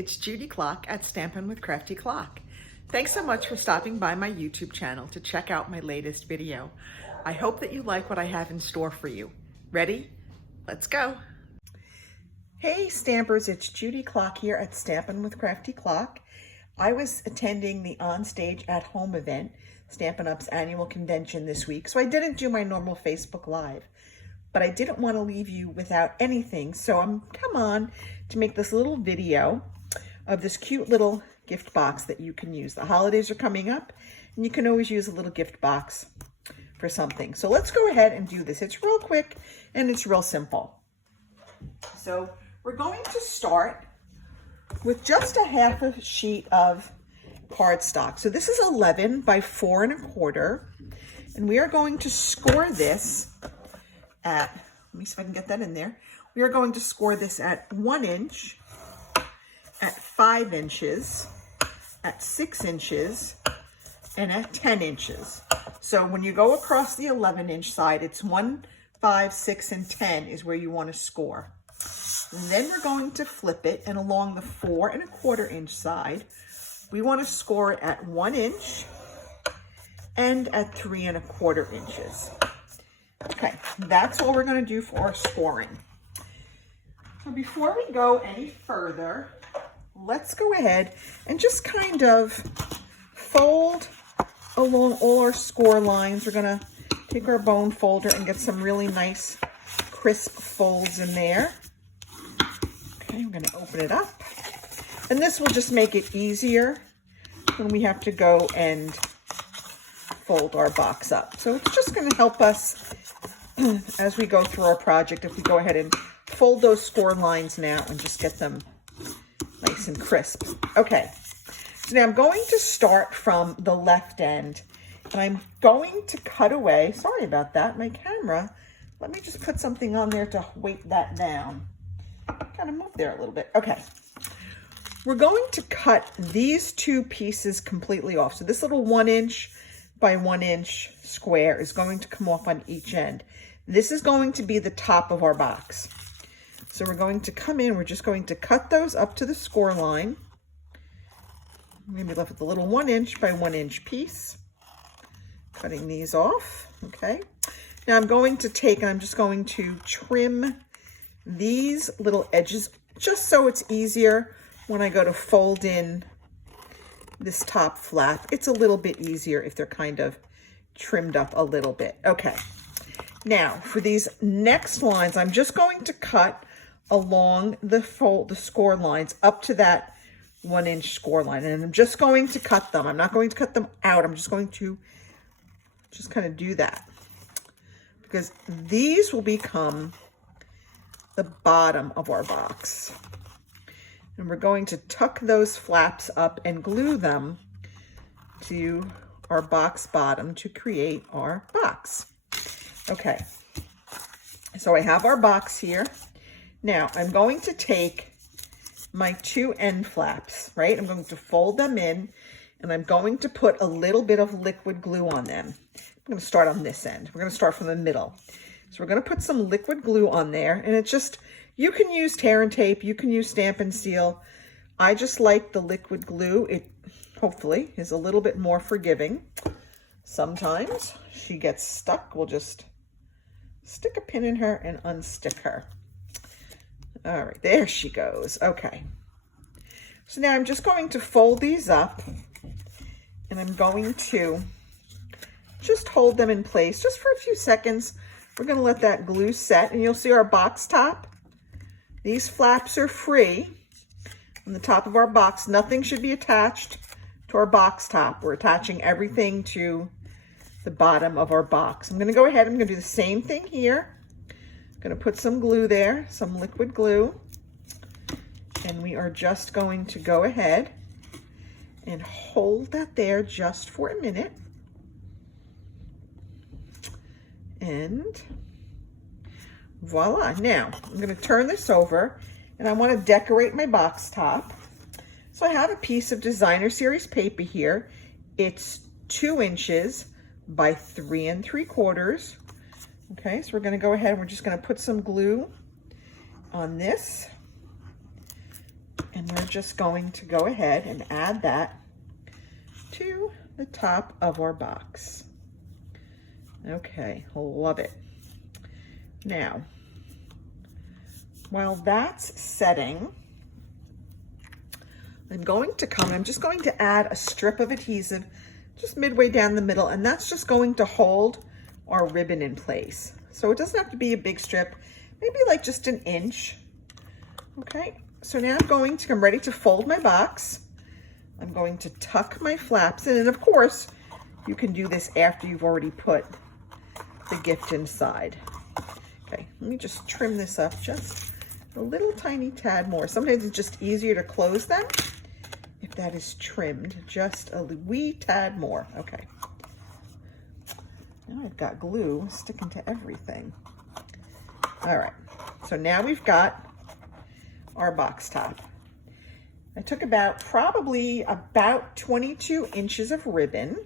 it's Judy Klock at Stampin' with Crafty Klock. Thanks so much for stopping by my YouTube channel to check out my latest video. I hope that you like what I have in store for you. Ready? Let's go. Hey Stampers, it's Judy Klock here at Stampin' with Crafty Klock. I was attending the Onstage at Home event, Stampin' Up's annual convention this week, so I didn't do my normal Facebook Live. But I didn't want to leave you without anything, so I'm come on to make this little video of this cute little gift box that you can use. The holidays are coming up, and you can always use a little gift box for something. So let's go ahead and do this. It's real quick, and it's real simple. So we're going to start with just a half a sheet of cardstock. So this is 11 by 4 1/4, and we are going to score this at, let me see if I can get that in there. We are going to score this at 1 inch, at 5 inches, at 6 inches, and at 10 inches. So when you go across the 11-inch side, it's 1, 5, 6, and 10 is where you want to score. And then we're going to flip it, and along the 4 1/4 inch side, we want to score it at 1 inch and at 3 1/4 inches. Okay, that's all we're going to do for our scoring. So before we go any further, let's go ahead and just kind of fold along all our score lines. We're going to take our bone folder and get some really nice crisp folds in there. Okay, I'm going to open it up. And this will just make it easier when we have to go and fold our box up. So it's just going to help us as we go through our project, if we go ahead and fold those score lines now and just get them nice and crisp. Okay, so now I'm going to start from the left end, and I'm going to cut away. Sorry about that, my camera. Let me just put something on there to weight that down. Kind of move there a little bit. Okay, we're going to cut these two pieces completely off. So this little 1 inch by 1 inch square is going to come off on each end. This is going to be the top of our box. So we're going to come in, we're just going to cut those up to the score line. We're going to be left with a little 1 inch by 1 inch piece. Cutting these off, okay. Now I'm going to take, and I'm just going to trim these little edges just so it's easier when I go to fold in this top flap. It's a little bit easier if they're kind of trimmed up a little bit. Okay. Now, for these next lines, I'm just going to cut along the score lines up to that 1 inch score line. And I'm just going to cut them. I'm not going to cut them out. I'm just going to just kind of do that, because these will become the bottom of our box. And we're going to tuck those flaps up and glue them to our box bottom to create our box. Okay, so I have our box here. Now I'm going to take my 2 end flaps, right? I'm going to fold them in, and I'm going to put a little bit of liquid glue on them. I'm going to start on this end. We're going to start from the middle. So we're going to put some liquid glue on there, and it's just, you can use tear and tape, you can use Stampin' Seal. I just like the liquid glue. It hopefully is a little bit more forgiving. Sometimes she gets stuck. We'll just stick a pin in her and unstick her. All right, there she goes. Okay. So now I'm just going to fold these up, and I'm going to just hold them in place just for a few seconds. We're going to let that glue set, and you'll see our box top. These flaps are free on the top of our box. Nothing should be attached to our box top. We're attaching everything to the bottom of our box. I'm going to go ahead, I'm going to do the same thing here. I'm going to put some glue there, some liquid glue, and we are just going to go ahead and hold that there just for a minute. And voila. Now I'm going to turn this over, and I want to decorate my box top. So I have a piece of designer series paper here. It's 2 inches by 3 3/4. Okay, so we're going to go ahead and we're just going to put some glue on this, And we're just going to go ahead and add that to the top of our box. Okay, love it. Now, while that's setting, I'm just going to add a strip of adhesive just midway down the middle, and that's just going to hold our ribbon in place. So it doesn't have to be a big strip, maybe like just an inch. Okay, so now I'm ready to fold my box. I'm going to tuck my flaps in, and of course, you can do this after you've already put the gift inside. Okay, let me just trim this up just a little tiny tad more. Sometimes it's just easier to close them if that is trimmed just a wee tad more. Okay. Now I've got glue sticking to everything. All right, so now we've got our box top. I took probably about 22 inches of ribbon,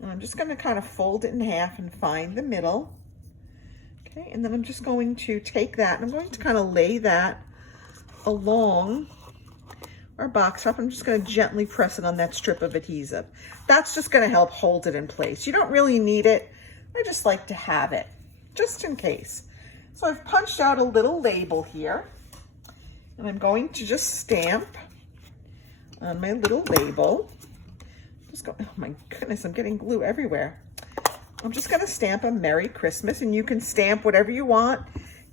and I'm just going to kind of fold it in half and find the middle. Okay, and then I'm just going to take that and I'm going to kind of lay that along our box top. I'm just going to gently press it on that strip of adhesive. That's just going to help hold it in place. You don't really need it. I just like to have it just in case. So I've punched out a little label here, and I'm going to just stamp on my little label. Oh my goodness, I'm getting glue everywhere. I'm just going to stamp a Merry Christmas, and you can stamp whatever you want.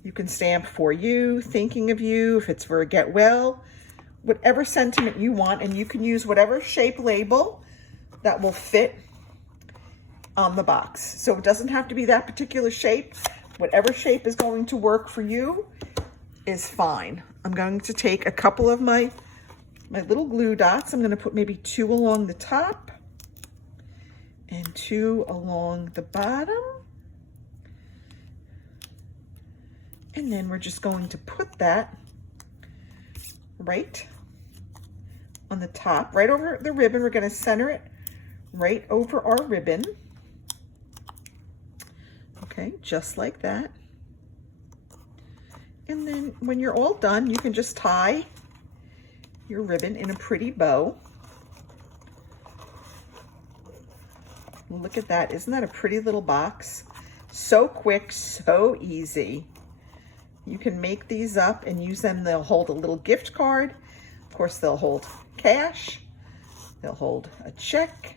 You can stamp for you, thinking of you, if it's for a get well, whatever sentiment you want, and you can use whatever shape label that will fit on the box. So it doesn't have to be that particular shape. Whatever shape is going to work for you is fine. I'm going to take a couple of my little glue dots. I'm going to put maybe 2 along the top and 2 along the bottom. And then we're just going to put that right on the top, right over the ribbon. We're going to center it right over our ribbon. Okay, just like that. And then when you're all done, you can just tie your ribbon in a pretty bow. Look at that. Isn't that a pretty little box? So quick, so easy. You can make these up and use them. They'll hold a little gift card. Of course, they'll hold cash. They'll hold a check.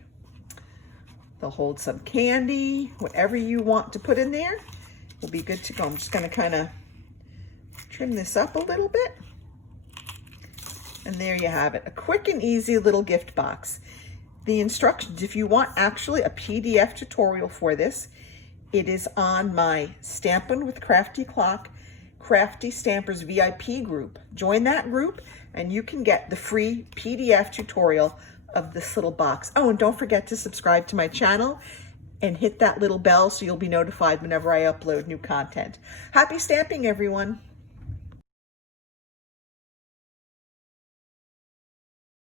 They'll hold some candy. Whatever you want to put in there will be good to go. I'm just going to kind of trim this up a little bit. And there you have it. A quick and easy little gift box. The instructions, if you want actually a PDF tutorial for this, it is on my Stampin' with Crafty Klock Crafty Stampers VIP group. Join that group and you can get the free PDF tutorial of this little box. Oh, and don't forget to subscribe to my channel and hit that little bell so you'll be notified whenever I upload new content. Happy stamping, everyone.